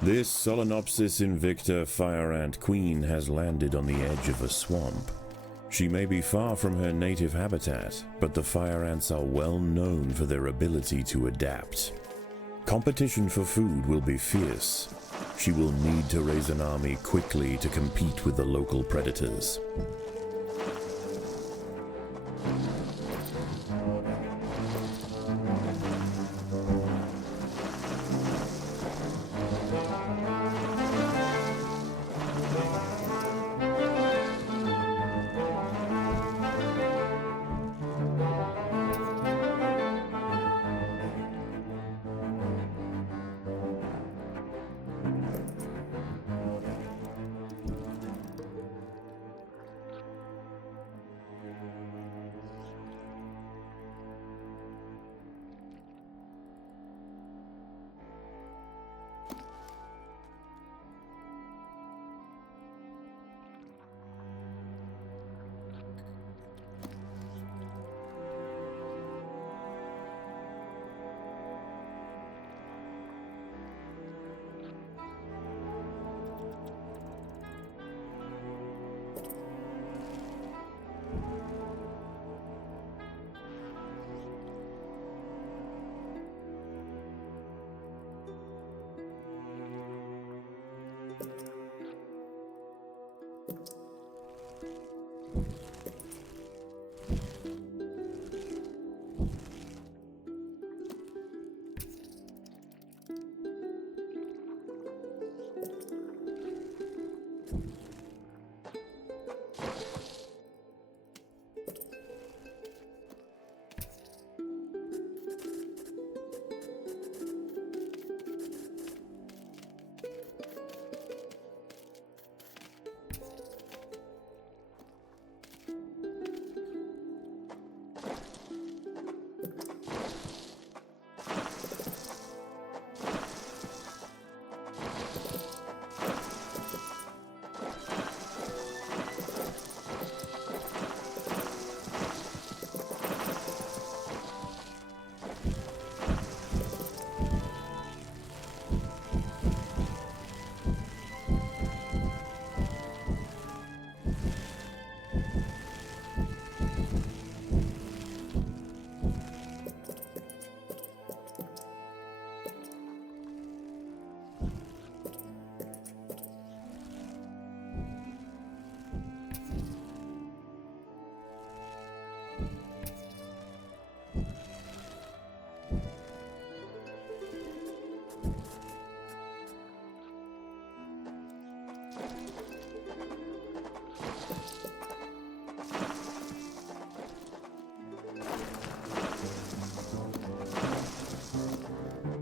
This Solenopsis invicta fire ant queen has landed on the edge of a swamp. She may be far from her native habitat, but the fire ants are well known for their ability to adapt. Competition for food will be fierce. She will need to raise an army quickly to compete with the local predators.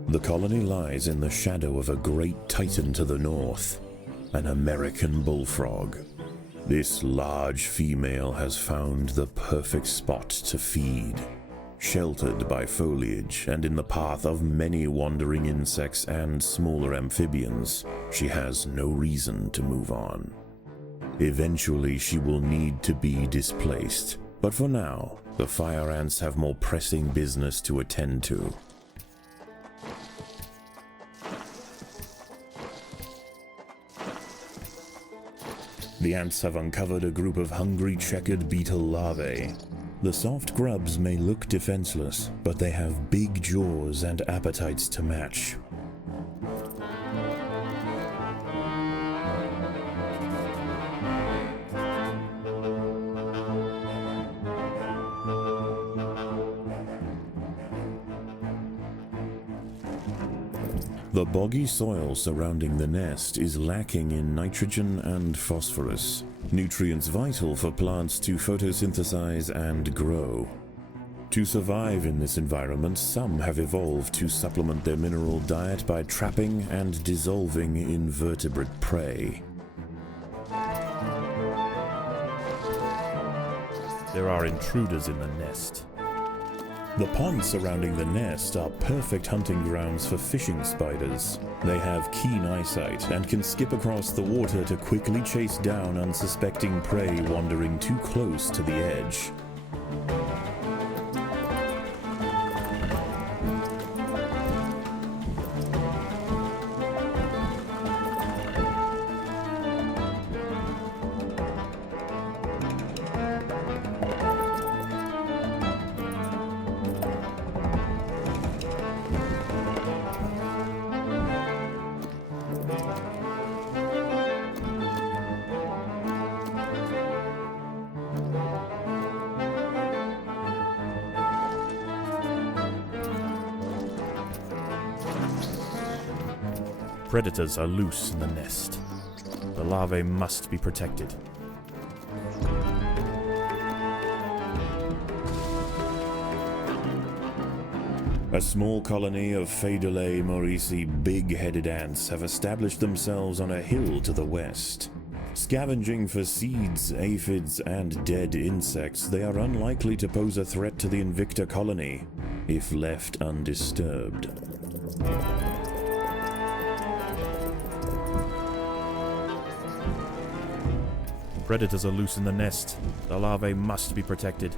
The colony lies in the shadow of a great titan to the north, an American bullfrog. This large female has found the perfect spot to feed. Sheltered by foliage and in the path of many wandering insects and smaller amphibians, she has no reason to move on. Eventually she will need to be displaced, but for now, the fire ants have more pressing business to attend to. The ants have uncovered a group of hungry checkered beetle larvae. The soft grubs may look defenseless, but they have big jaws and appetites to match. The boggy soil surrounding the nest is lacking in nitrogen and phosphorus, nutrients vital for plants to photosynthesize and grow. To survive in this environment, some have evolved to supplement their mineral diet by trapping and dissolving invertebrate prey. There are intruders in the nest. The ponds surrounding the nest are perfect hunting grounds for fishing spiders. They have keen eyesight and can skip across the water to quickly chase down unsuspecting prey wandering too close to the edge. Predators are loose in the nest. The larvae must be protected. A small colony of Phaedulae maurici big-headed ants have established themselves on a hill to the west. Scavenging for seeds, aphids, and dead insects, they are unlikely to pose a threat to the Invicta colony, if left undisturbed. Predators are loose in the nest. The larvae must be protected.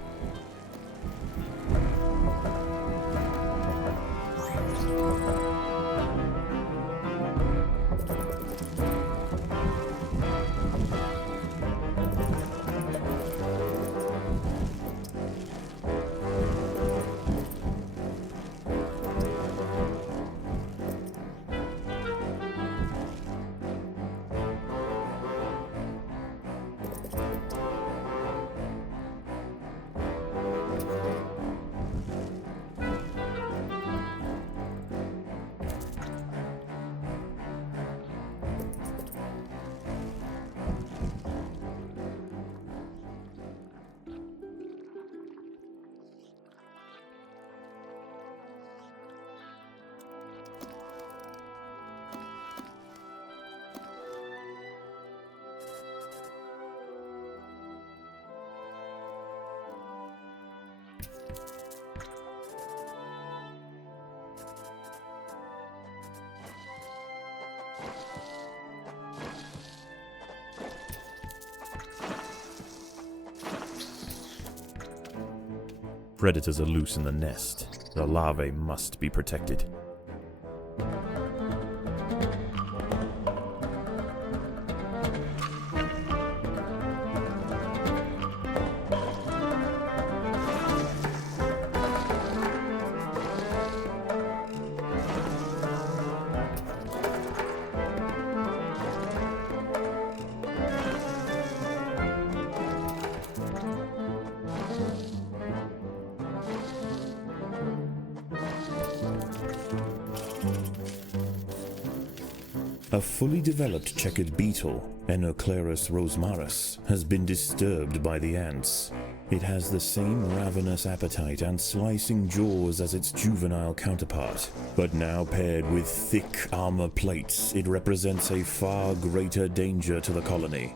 Predators are loose in the nest. The larvae must be protected. A fully developed checkered beetle, Enoclerus rosmarus, has been disturbed by the ants. It has the same ravenous appetite and slicing jaws as its juvenile counterpart, but now paired with thick armor plates, it represents a far greater danger to the colony.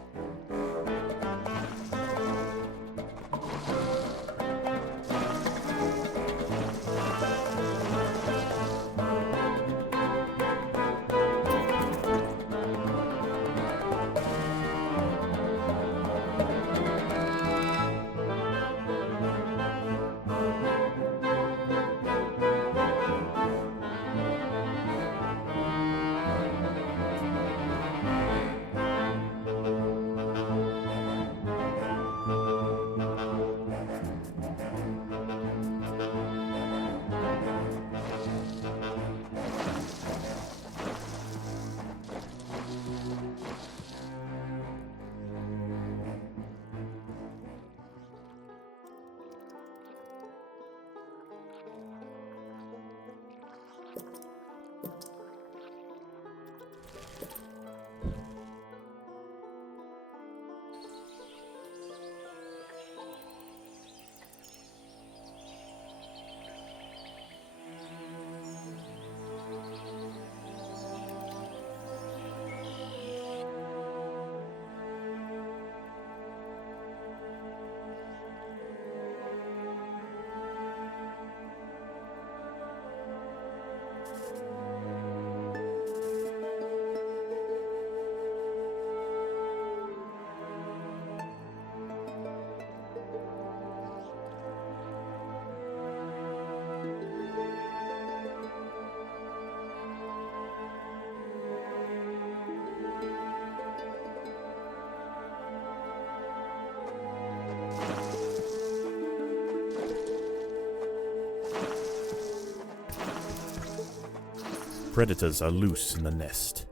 Predators are loose in the nest.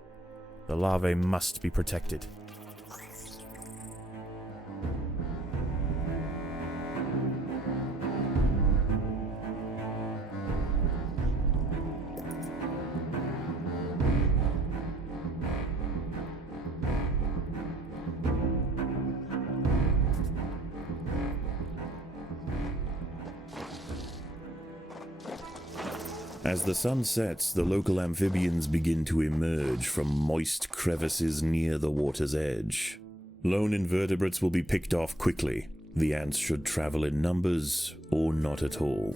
The larvae must be protected. As the sun sets, the local amphibians begin to emerge from moist crevices near the water's edge. Lone invertebrates will be picked off quickly. The ants should travel in numbers or not at all.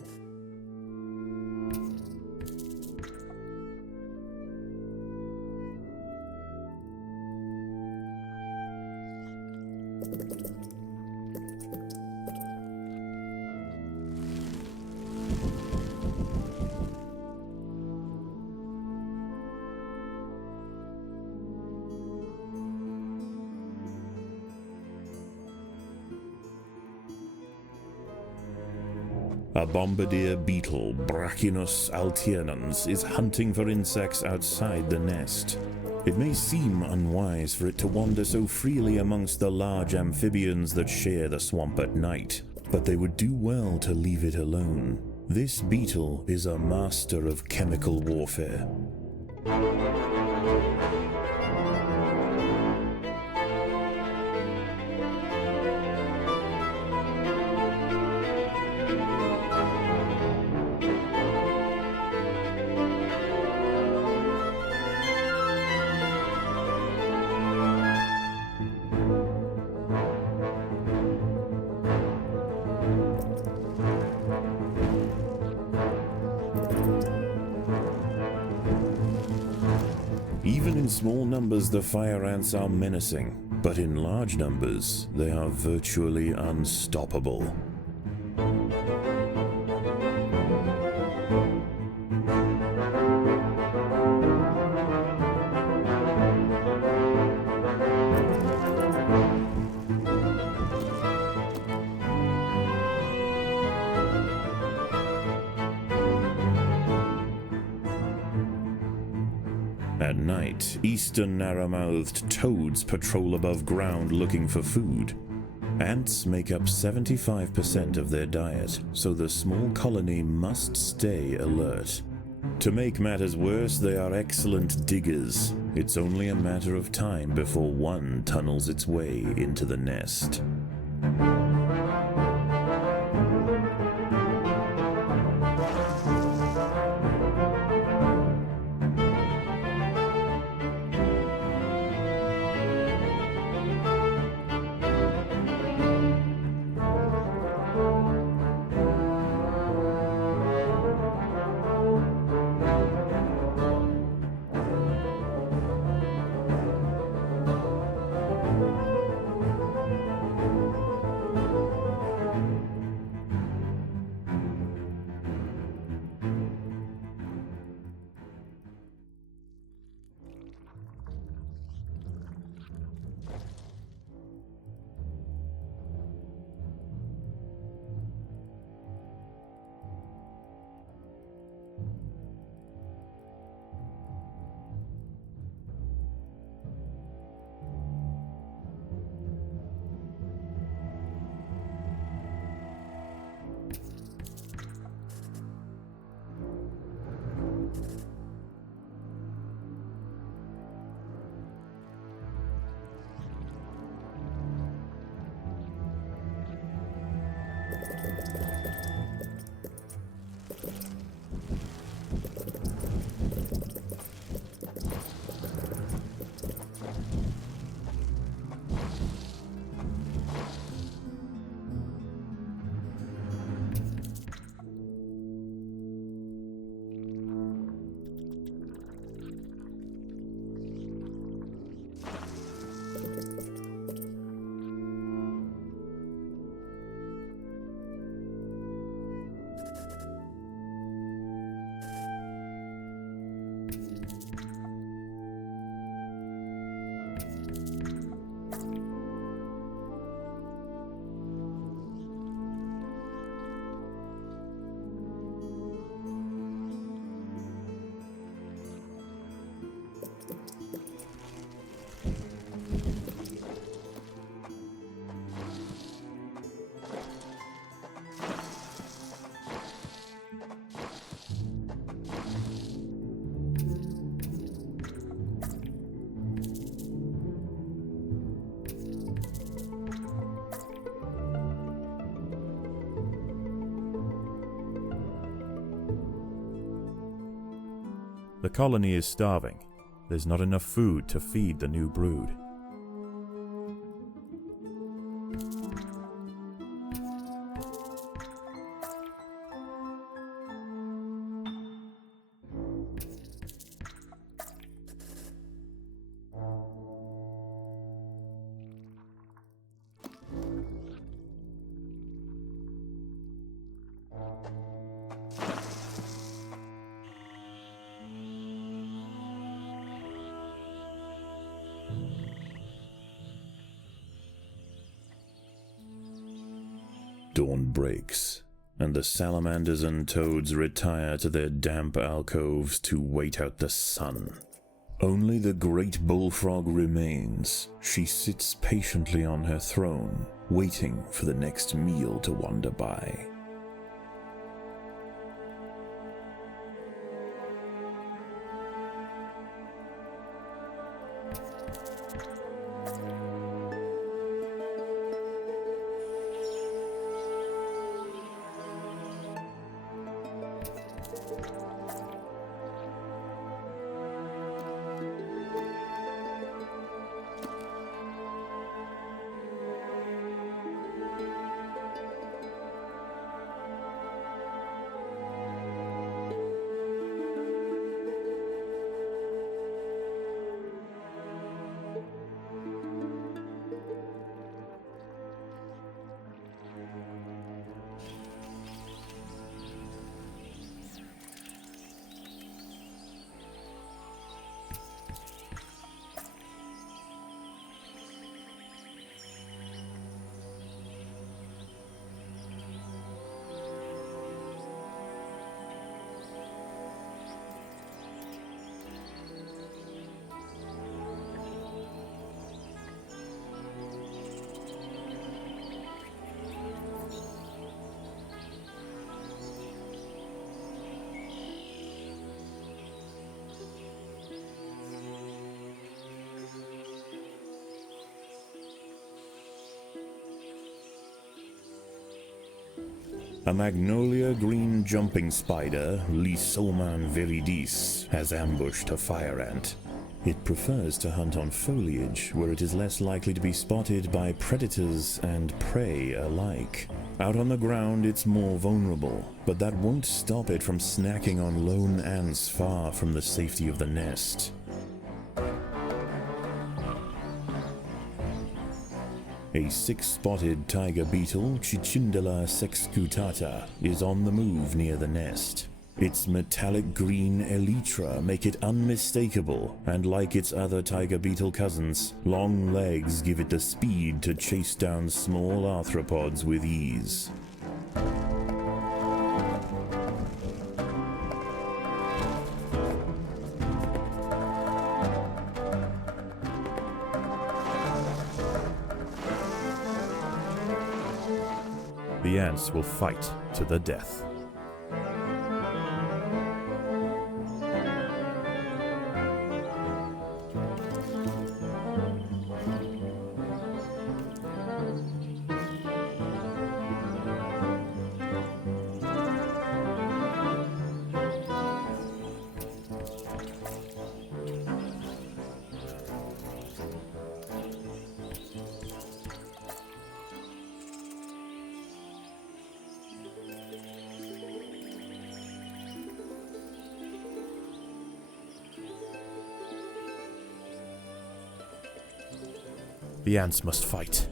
A bombardier beetle, Brachinus alternans, is hunting for insects outside the nest. It may seem unwise for it to wander so freely amongst the large amphibians that share the swamp at night, but they would do well to leave it alone. This beetle is a master of chemical warfare. Even in small numbers, the fire ants are menacing, but in large numbers, they are virtually unstoppable. At night, eastern narrow-mouthed toads patrol above ground looking for food. Ants make up 75% of their diet, so the small colony must stay alert. To make matters worse, they are excellent diggers. It's only a matter of time before one tunnels its way into the nest. The colony is starving. There's not enough food to feed the new brood. Dawn breaks, and the salamanders and toads retire to their damp alcoves to wait out the sun. Only the great bullfrog remains. She sits patiently on her throne, waiting for the next meal to wander by. A magnolia green jumping spider, Lysoman viridis, has ambushed a fire ant. It prefers to hunt on foliage, where it is less likely to be spotted by predators and prey alike. Out on the ground it's more vulnerable, but that won't stop it from snacking on lone ants far from the safety of the nest. A six-spotted tiger beetle, Cicindela sexcutata, is on the move near the nest. Its metallic green elytra make it unmistakable, and like its other tiger beetle cousins, long legs give it the speed to chase down small arthropods with ease. The ants will fight to the death. The ants must fight.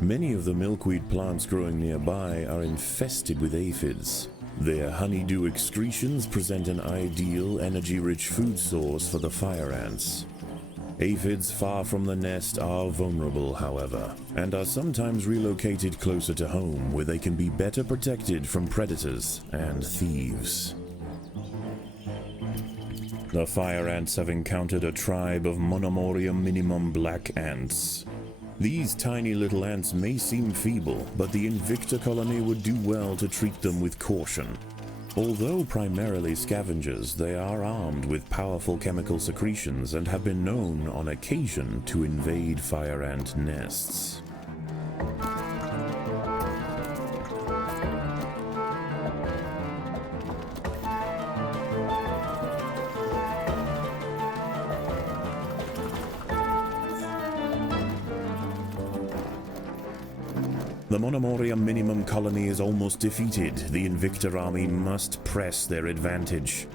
Many of the milkweed plants growing nearby are infested with aphids. Their honeydew excretions present an ideal, energy-rich food source for the fire ants. Aphids far from the nest are vulnerable, however, and are sometimes relocated closer to home where they can be better protected from predators and thieves. The fire ants have encountered a tribe of Monomorium minimum black ants. These tiny little ants may seem feeble, but the Invicta colony would do well to treat them with caution. Although primarily scavengers, they are armed with powerful chemical secretions and have been known on occasion to invade fire ant nests. The Monomoria minimum colony is almost defeated. The Invicta army must press their advantage.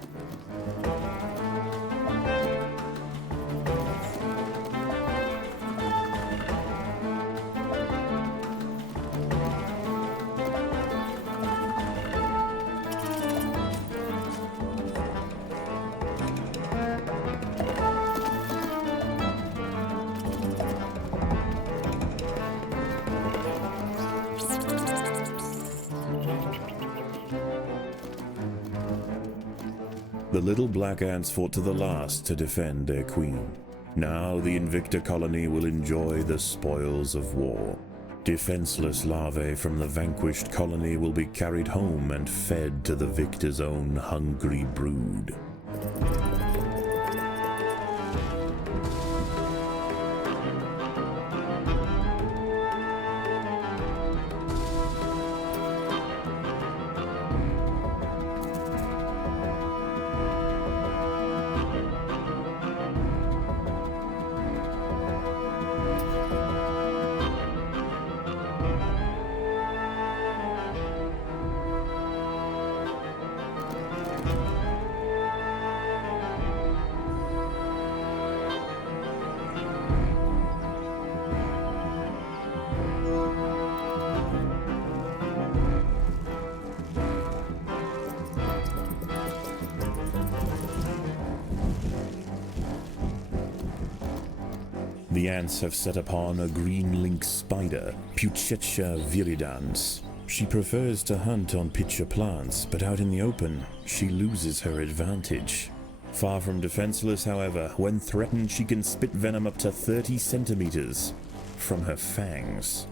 The little black ants fought to the last to defend their queen. Now the Invicta colony will enjoy the spoils of war. Defenseless larvae from the vanquished colony will be carried home and fed to the victor's own hungry brood. The ants have set upon a green lynx spider, Puccetia viridans. She prefers to hunt on pitcher plants, but out in the open, she loses her advantage. Far from defenseless, however, when threatened she can spit venom up to 30 centimeters from her fangs.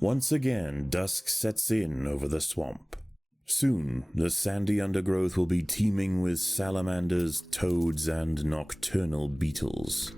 Once again, dusk sets in over the swamp. Soon, the sandy undergrowth will be teeming with salamanders, toads, and nocturnal beetles.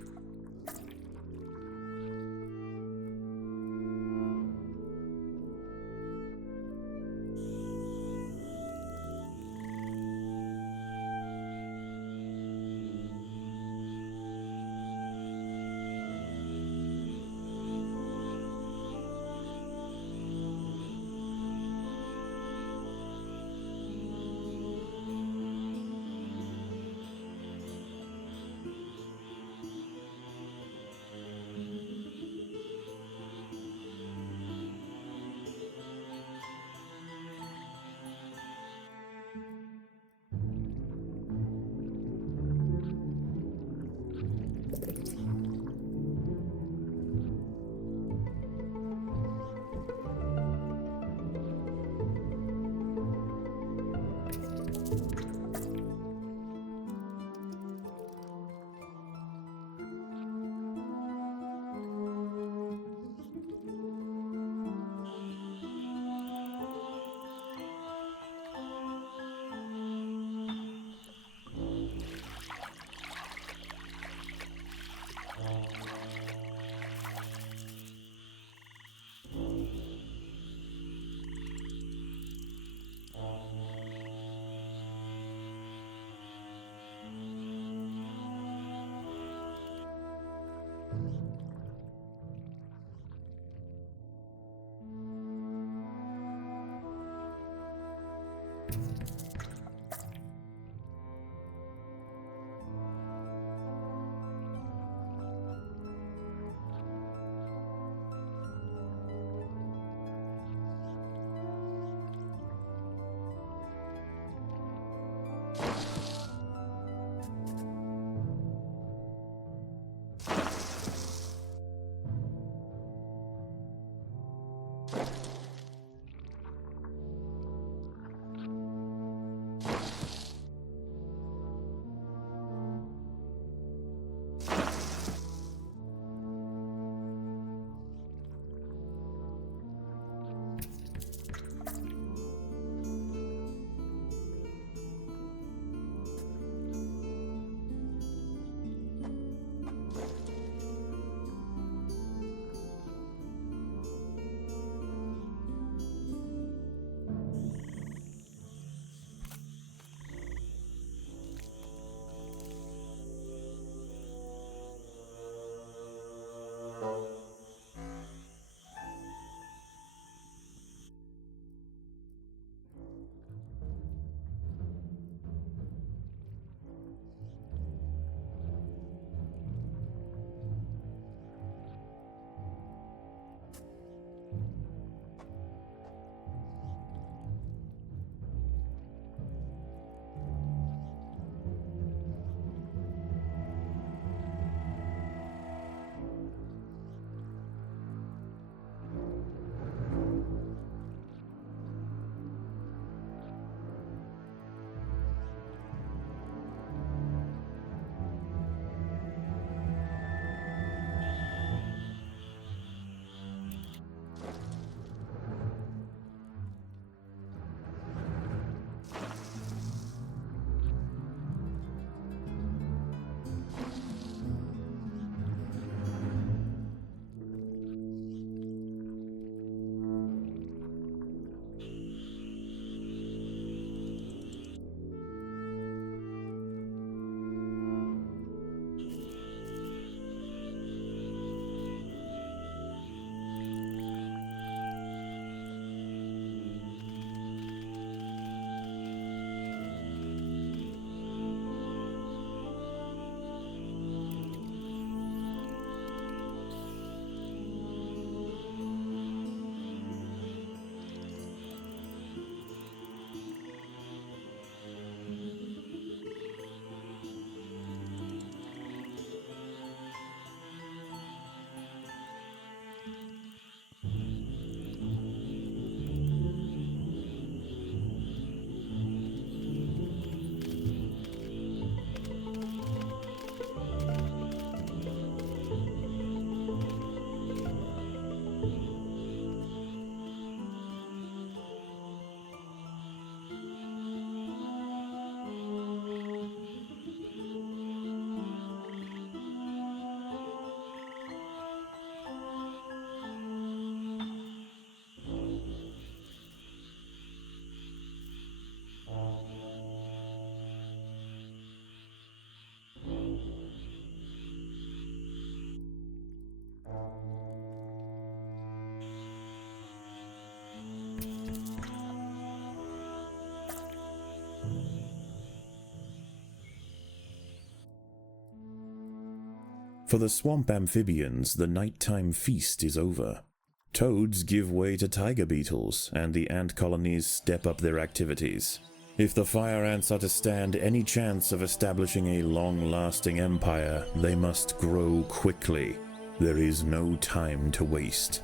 For the swamp amphibians, the nighttime feast is over. Toads give way to tiger beetles, and the ant colonies step up their activities. If the fire ants are to stand any chance of establishing a long-lasting empire, they must grow quickly. There is no time to waste.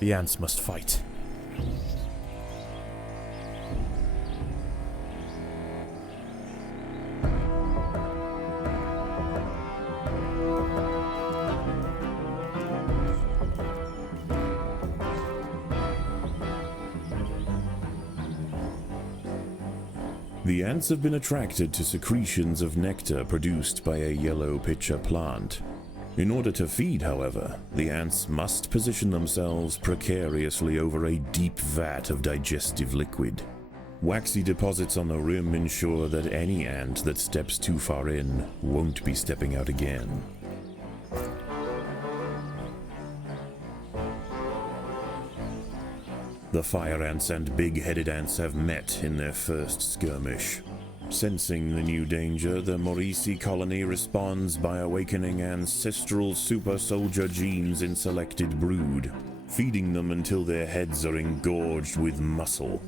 The ants must fight. The ants have been attracted to secretions of nectar produced by a yellow pitcher plant. In order to feed, however, the ants must position themselves precariously over a deep vat of digestive liquid. Waxy deposits on the rim ensure that any ant that steps too far in won't be stepping out again. The fire ants and big-headed ants have met in their first skirmish. Sensing the new danger, the Morisi colony responds by awakening ancestral super soldier genes in selected brood, feeding them until their heads are engorged with muscle.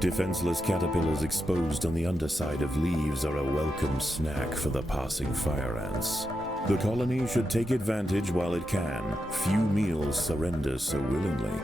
Defenseless caterpillars exposed on the underside of leaves are a welcome snack for the passing fire ants. The colony should take advantage while it can. Few meals surrender so willingly.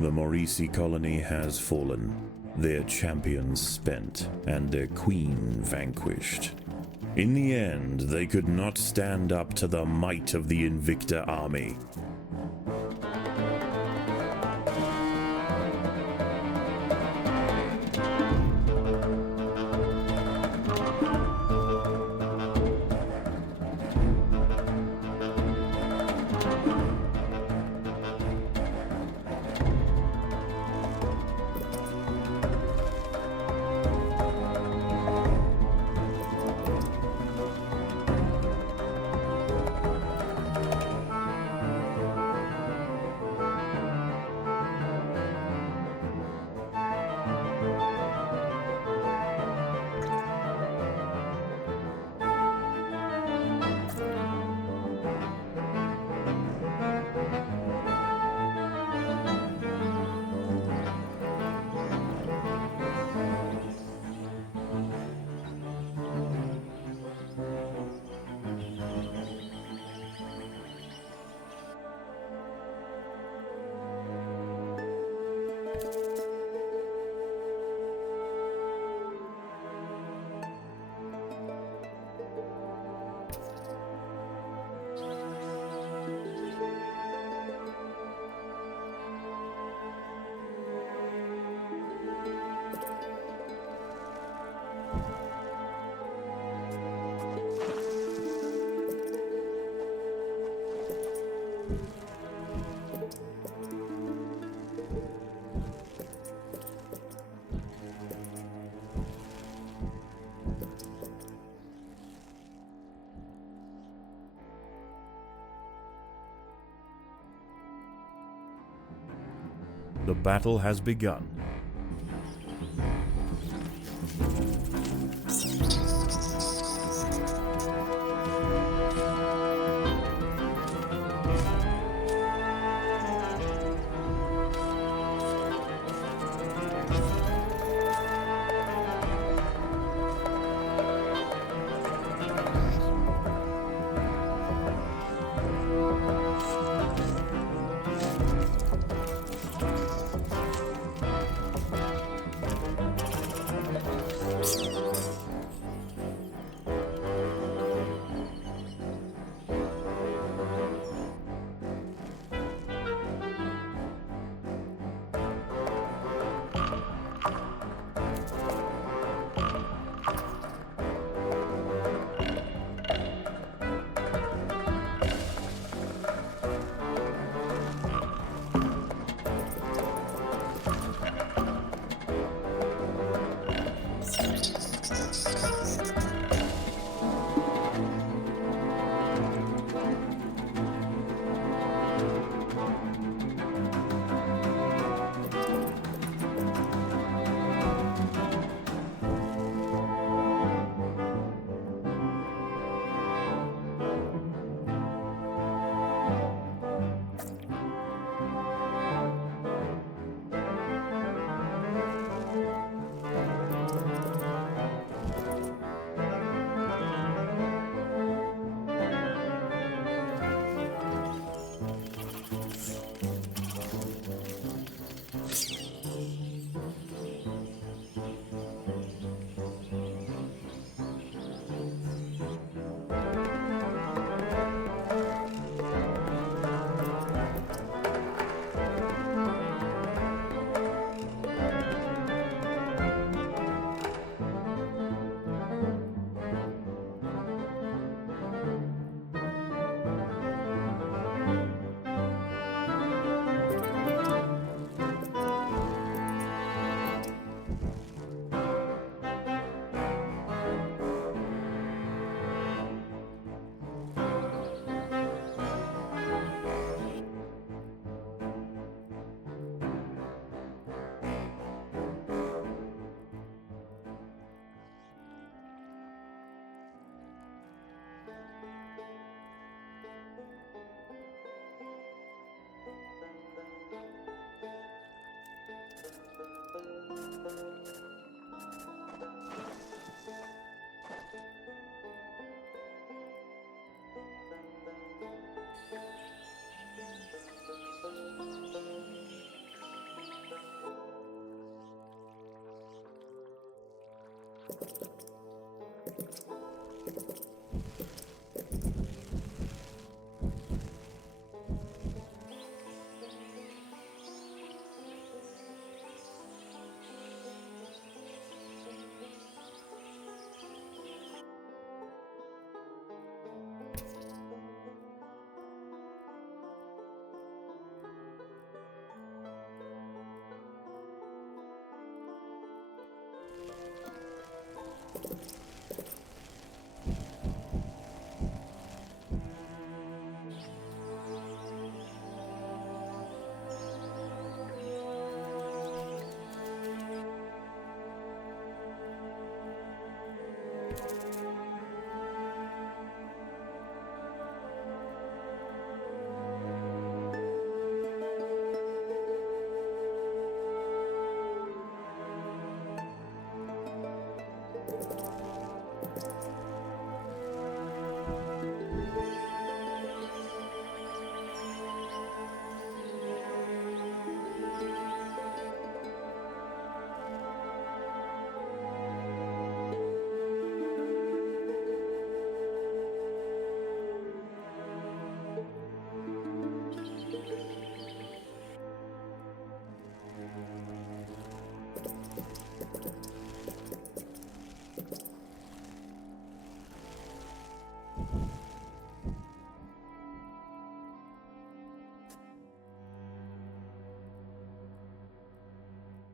The Morisi colony has fallen, their champions spent, and their queen vanquished. In the end, they could not stand up to the might of the Invicta army. The battle has begun.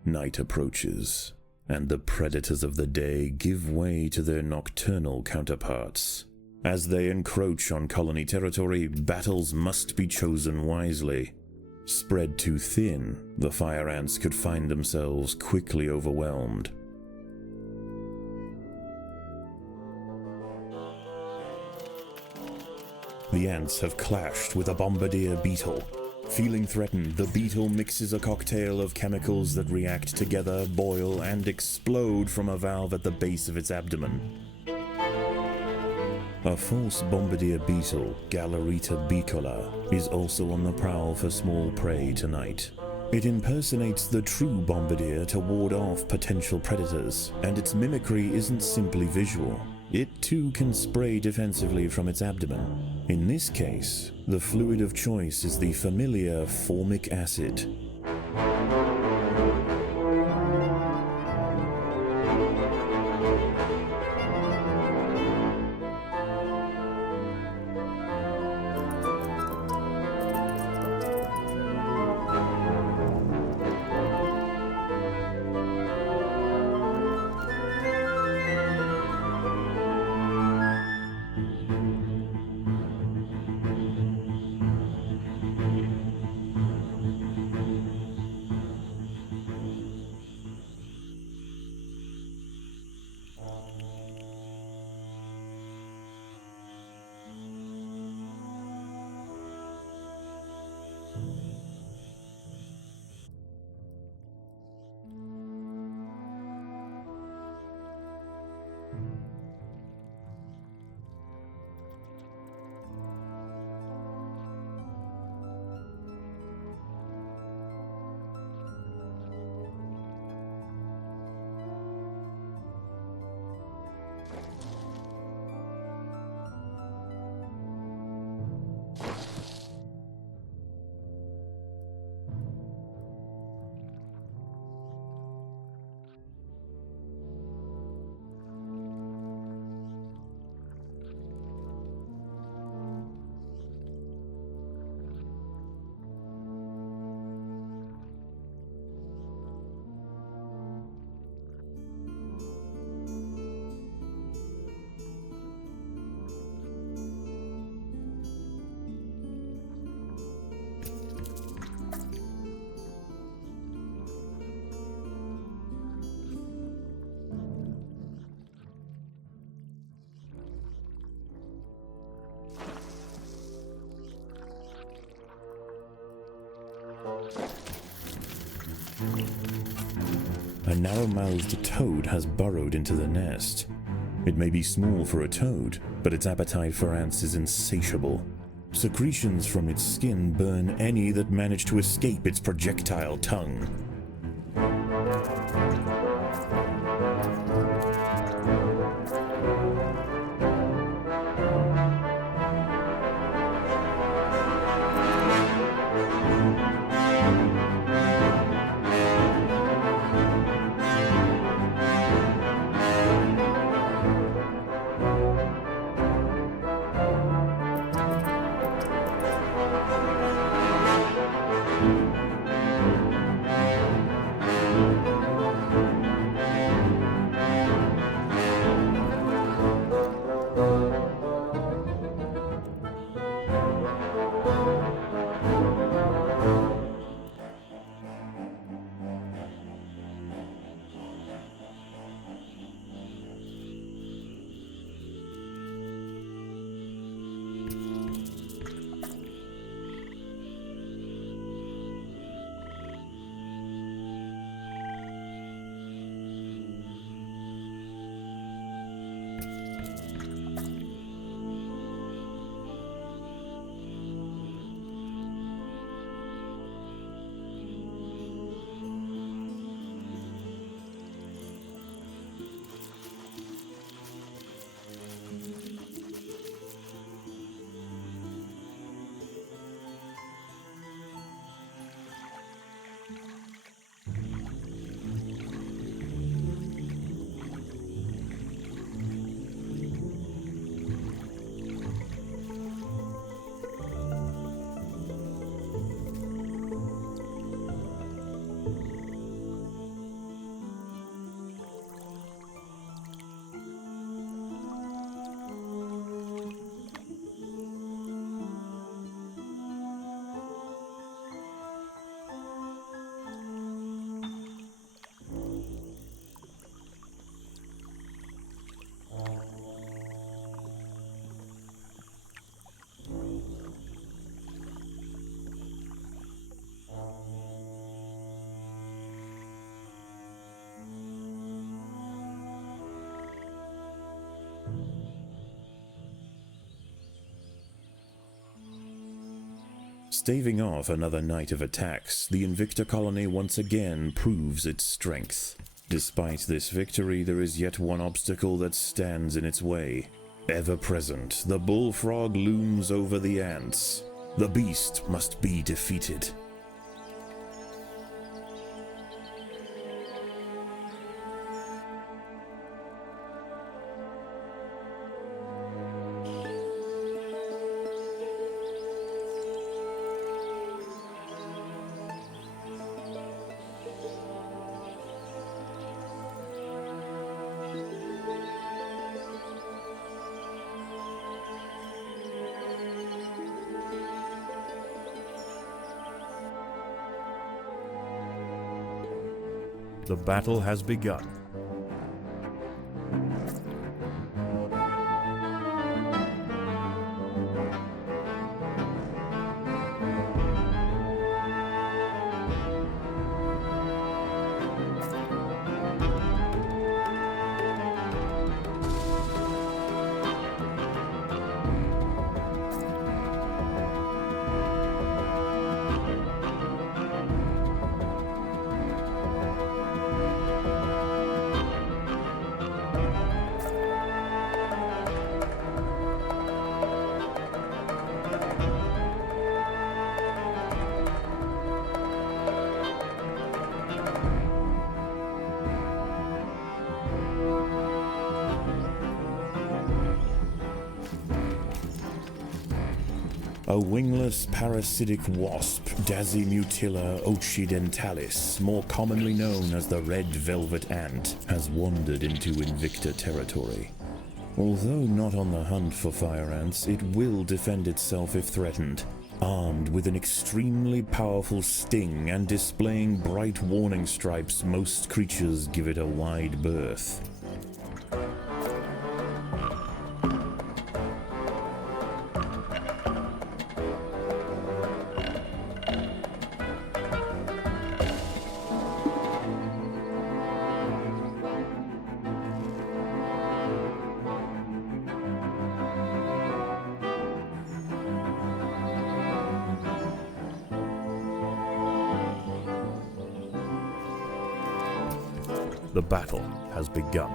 Night approaches, and the predators of the day give way to their nocturnal counterparts. As they encroach on colony territory, battles must be chosen wisely. Spread too thin, the fire ants could find themselves quickly overwhelmed. The ants have clashed with a bombardier beetle. Feeling threatened, the beetle mixes a cocktail of chemicals that react together, boil, and explode from a valve at the base of its abdomen. A false bombardier beetle, Galerita bicolor, is also on the prowl for small prey tonight. It impersonates the true bombardier to ward off potential predators, and its mimicry isn't simply visual. It too can spray defensively from its abdomen. In this case, the fluid of choice is the familiar formic acid. A narrow-mouthed toad has burrowed into the nest. It may be small for a toad, but its appetite for ants is insatiable. Secretions from its skin burn any that manage to escape its projectile tongue. Staving off another night of attacks, the Invicta colony once again proves its strength. Despite this victory, there is yet one obstacle that stands in its way. Ever present, the bullfrog looms over the ants. The beast must be defeated. The battle has begun. A wingless parasitic wasp, Dasimutilla occidentalis, more commonly known as the red velvet ant, has wandered into Invicta territory. Although not on the hunt for fire ants, it will defend itself if threatened. Armed with an extremely powerful sting and displaying bright warning stripes, most creatures give it a wide berth. The battle has begun.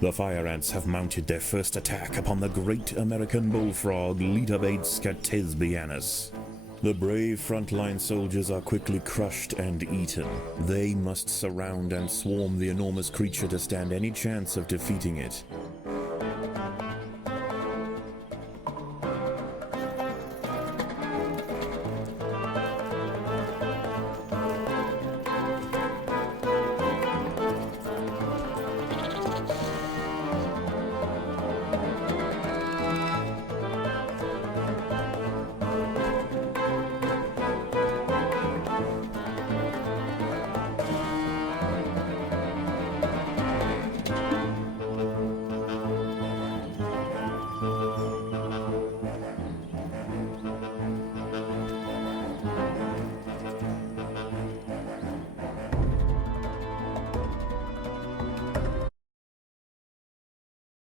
The fire ants have mounted their first attack upon the great American bullfrog, Litabates catesbianus. The brave frontline soldiers are quickly crushed and eaten. They must surround and swarm the enormous creature to stand any chance of defeating it.